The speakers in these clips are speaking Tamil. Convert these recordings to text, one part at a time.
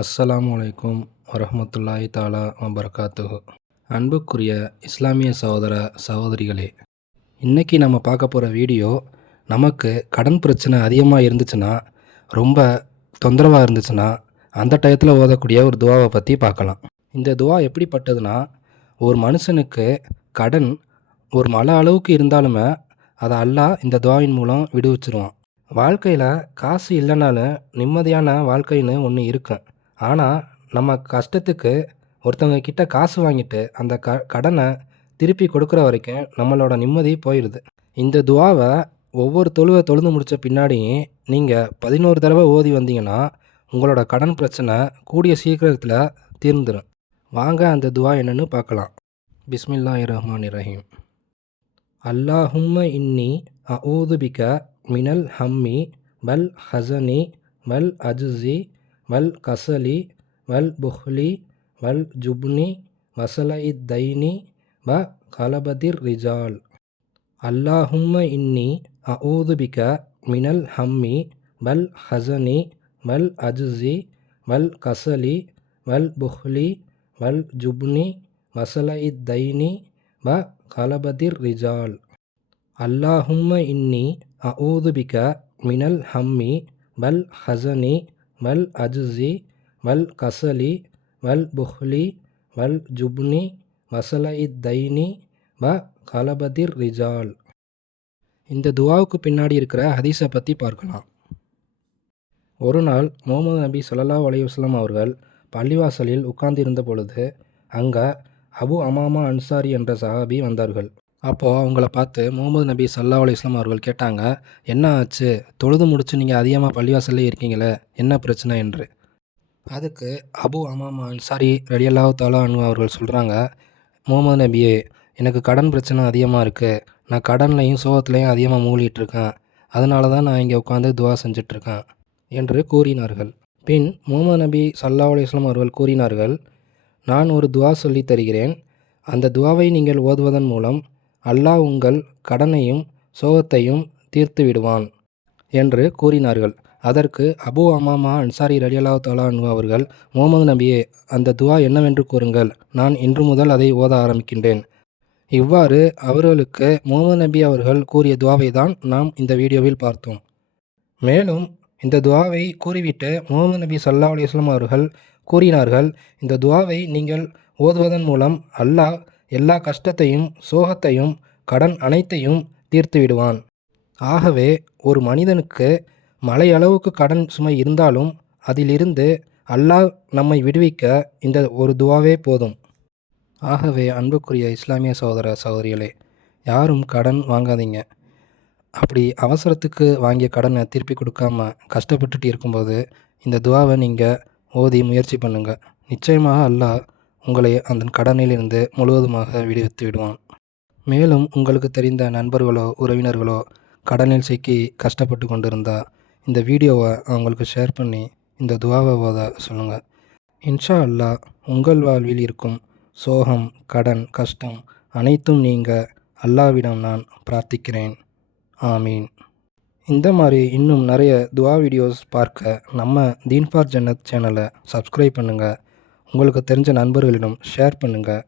அஸ்ஸலாமு அலைக்கும் வரமத்துல்லாய் தாலா வபர்காத்து அன்புக்குரிய இஸ்லாமிய சகோதர சகோதரிகளே இன்றைக்கி நம்ம பார்க்க போகிற வீடியோ நமக்கு கடன் பிரச்சனை அதிகமாக இருந்துச்சுன்னா ரொம்ப தொந்தரவாக இருந்துச்சுன்னா அந்த டயத்தில் ஓதக்கூடிய ஒரு துவாவை பற்றி பார்க்கலாம். இந்த துவா எப்படிப்பட்டதுன்னா ஒரு மனுஷனுக்கு கடன் ஒரு மழை அளவுக்கு இருந்தாலுமே அதை அல்லாஹ் இந்த துவாவின் மூலம் விடுவிச்சிருவான். வாழ்க்கையில் காசு இல்லைனாலும் நிம்மதியான வாழ்க்கைன்னு ஒன்று இருக்கும் ஆனால் நம்ம கஷ்டத்துக்கு ஒருத்தவங்க கிட்ட காசு வாங்கிட்டு அந்த க கடனை திருப்பி கொடுக்குற வரைக்கும் நம்மளோட நிம்மதி போயிடுது இந்த துவாவை ஒவ்வொரு தொழுவை தொழுது முடித்த பின்னாடியும் நீங்கள் பதினோரு தடவை ஓதி வந்தீங்கன்னா உங்களோட கடன் பிரச்சனை கூடிய சீக்கிரத்தில் தீர்ந்துடும் வாங்க அந்த துவா என்னன்னு பார்க்கலாம். பிஸ்மில்லா ரஹ்மான் ரஹீம் அல்லாஹும்ம இன்னி அஊதுபிக மினல் ஹம்மி வல் ஹசனி வல் அஜுசி வல் கசலி வல் புஹ்லி வல் ஜுப்னி வசலை தைனி வ கலபதிர் ரிஜால். அல்லாஹும்ம இன்னி அஊதுபிக மினல் ஹம்மி வல் ஹசனி வல் அஜ்ஸி வல் கசலி வல் புஹ்லி வல் ஜுப்னி வசலை தைனி வ கலபதிர் ரிஜால். அல்லாஹும்ம இன்னி அஊதுபிக மினல் ஹம்மி வல் ஹசனி வல் அஜுசி வல் கசலி வல் புஹ்லி வல் ஜுப்னி வசலை தைனி வ கலபதிர் ரிஜால். இந்த துவாவுக்கு பின்னாடி இருக்கிற ஹதீஸை பற்றி பார்க்கலாம். ஒரு நாள் முகமது நபி ஸல்லல்லாஹு அலையுஸ்லாம் அவர்கள் பள்ளிவாசலில் உட்கார்ந்திருந்த பொழுது அங்கே அபு அமாமா அன்சாரி என்ற சஹாபி வந்தார்கள். அப்போது அவங்கள பார்த்து முகமது நபி சல்லா அலைஹி அவர்கள் கேட்டாங்க என்ன ஆச்சு? தொழுது முடிச்சு நீங்கள் அதிகமாக பள்ளிவாசல்லே இருக்கீங்களே என்ன பிரச்சனை? என்று. அதுக்கு அபு அமாமா அன்சாரி ரலியல்லாஹு தாலா அன்ஹு அவர்கள் சொல்கிறாங்க முகமது நபியே எனக்கு கடன் பிரச்சனை அதிகமாக இருக்குது நான் கடன்லையும் சோகத்துலையும் அதிகமாக மூழ்கிட்டுருக்கேன் அதனால தான் நான் இங்கே உட்காந்து துவா செஞ்சிட்ருக்கேன் என்று கூறினார்கள். பின் முகமது நபி சல்லா அலைஹி அவர்கள் கூறினார்கள் நான் ஒரு துவா சொல்லி தருகிறேன். அந்த துவாவை நீங்கள் ஓதுவதன் மூலம் அல்லாஹ் உங்கள் கடனையும் சோகத்தையும் தீர்த்து விடுவான் என்று கூறினார்கள். அதற்கு அபு அமாமா அன்சாரி ரலியல்லாஹு தஆலா அன்ஹு அவர்கள் முகமது நபியே அந்த துவா என்னவென்று கூறுங்கள். நான் இன்று முதல் அதை ஓத ஆரம்பிக்கின்றேன். இவ்வாறு அவர்களுக்கு முகமது நபி அவர்கள் கூறிய துவாவை தான் நாம் இந்த வீடியோவில் பார்த்தோம். மேலும் இந்த துவாவை கூறிவிட்டு முகமது நபி சல்லா அலி அவர்கள் கூறினார்கள் இந்த துவாவை நீங்கள் ஓதுவதன் மூலம் அல்லாஹ் எல்லா கஷ்டத்தையும் சோகத்தையும் கடன் அனைத்தையும் தீர்த்து விடுவான். ஆகவே ஒரு மனிதனுக்கு மலை அளவுக்கு கடன் சுமை இருந்தாலும் அதிலிருந்து அல்லாஹ் நம்மை விடுவிக்க இந்த ஒரு துவாவே போதும். ஆகவே அன்புக்குரிய இஸ்லாமிய சகோதர சகோதரிகளே யாரும் கடன் வாங்காதீங்க. அப்படி அவசரத்துக்கு வாங்கிய கடனை திருப்பி கொடுக்காம கஷ்டப்பட்டுட்டு இருக்கும்போது இந்த துவாவை நீங்கள் ஓதி முயற்சி பண்ணுங்கள் நிச்சயமாக அல்லாஹ் உங்களை அந்த கடனிலிருந்து முழுவதுமாக விடுவித்து விடுவான். மேலும் உங்களுக்கு தெரிந்த நண்பர்களோ உறவினர்களோ கடனில் சிக்கி கஷ்டப்பட்டு கொண்டிருந்தால் இந்த வீடியோவை அவங்களுக்கு ஷேர் பண்ணி இந்த துவாவை ஓத சொல்லுங்கள் இன்ஷா அல்லாஹ் உங்கள் வாழ்வில் இருக்கும் சோகம் கடன் கஷ்டம் அனைத்தும் நீங்கள் அல்லாவிடம் நான் பிரார்த்திக்கிறேன். ஆமீன். இந்த மாதிரி இன்னும் நிறைய துவா வீடியோஸ் பார்க்க நம்ம தீன் ஃபார் ஜன்னத் சேனலை சப்ஸ்கிரைப் பண்ணுங்கள் உங்களுக்கு தெரிஞ்ச நண்பர்களிடம் ஷேர் பண்ணுங்கள்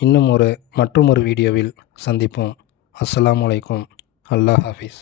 இன்னும் ஒரு மற்றும் ஒரு வீடியோவில் சந்திப்போம். அஸ்ஸலாமு அலைக்கும். அல்லாஹ் ஹாஃபிஸ்.